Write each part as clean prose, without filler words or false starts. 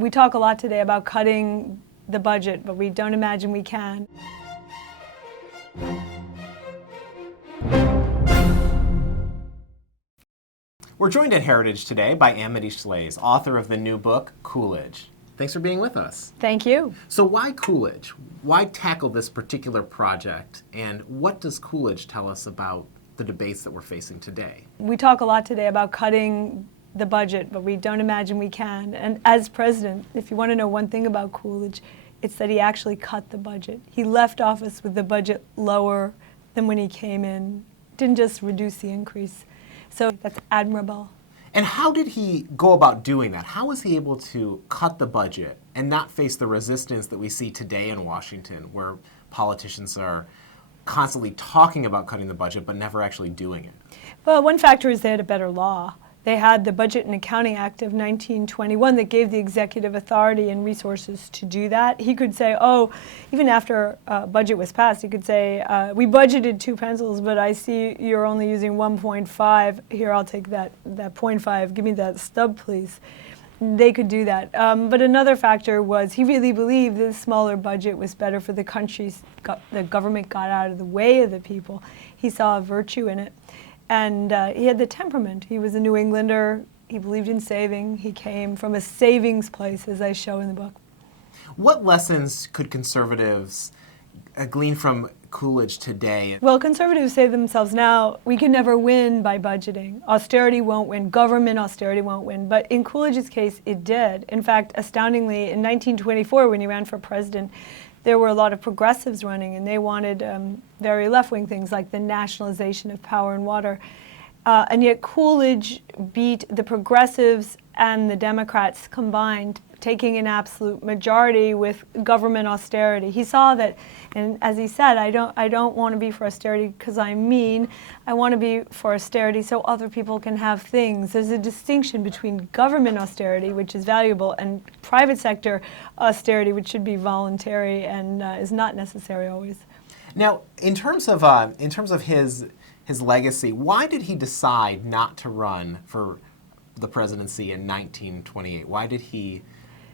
We talk a lot today about cutting the budget, but we don't imagine we can. We're joined at Heritage today by Amity Shlaes, author of the new book, Coolidge. Thanks for being with us. Thank you. So why Coolidge? Why tackle this particular project? And what does Coolidge tell us about the debates that we're facing today? We talk a lot today about cutting the budget, but we don't imagine we can. And as president, if you want to know one thing about Coolidge, it's that he actually cut the budget. He left office with the budget lower than when he came in. Didn't just reduce the increase. So that's admirable. And how did he go about doing that? How was he able to cut the budget and not face the resistance that we see today in Washington, where politicians are constantly talking about cutting the budget but never actually doing it? Well, one factor is they had a better law. They had the Budget and Accounting Act of 1921 that gave the executive authority and resources to do that. He could say, oh, even after budget was passed, he could say, we budgeted 2 pencils, but I see you're only using 1.5. Here, I'll take that 0.5. Give me that stub, please. They could do that. But another factor was he really believed this smaller budget was better for the country. The government got out of the way of the people. He saw a virtue in it. And he had the temperament. He was a New Englander. He believed in saving. He came from a savings place, as I show in the book. What lessons could conservatives glean from Coolidge today? Well, conservatives say to themselves now, we can never win by budgeting. Austerity won't win. Government austerity won't win. But in Coolidge's case, it did. In fact, astoundingly, in 1924, when he ran for president, there were a lot of progressives running, and they wanted very left-wing things like the nationalization of power and water. And yet Coolidge beat the progressives and the Democrats combined, taking an absolute majority with government austerity. He saw that, and as he said, I don't want to be for austerity because I'm mean. I want to be for austerity so other people can have things. There's a distinction between government austerity, which is valuable, and private sector austerity, which should be voluntary and is not necessary always. Now, in terms of his legacy, why did he decide not to run for the presidency in 1928? Why did he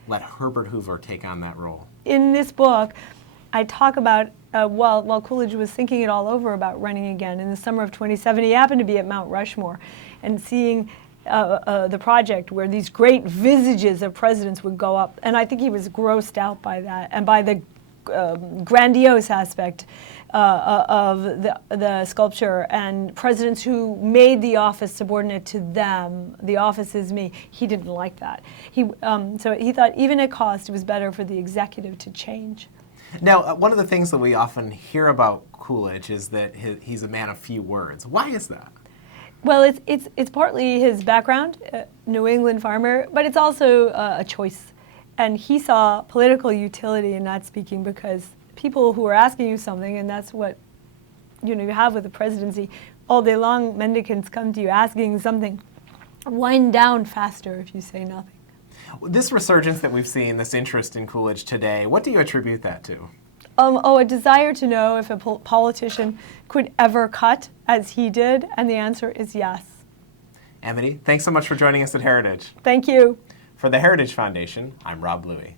let Herbert Hoover take on that role? In this book, I talk about, while Coolidge was thinking it all over about running again, in the summer of 27, he happened to be at Mount Rushmore and seeing the project where these great visages of presidents would go up. And I think he was grossed out by that and by the grandiose aspect of the sculpture, and presidents who made the office subordinate to them. The office is me. He didn't like that. So he thought even at cost, it was better for the executive to change. Now, one of the things that we often hear about Coolidge is that he's a man of few words. Why is that? Well, it's partly his background, New England farmer, but it's also a choice. And he saw political utility in not speaking, because people who are asking you something, and that's what you have with the presidency, all day long mendicants come to you asking something. Wind down faster if you say nothing. This resurgence that we've seen, this interest in Coolidge today, what do you attribute that to? A desire to know if a politician could ever cut as he did, and the answer is yes. Amity, thanks so much for joining us at Heritage. Thank you. For the Heritage Foundation, I'm Rob Louie.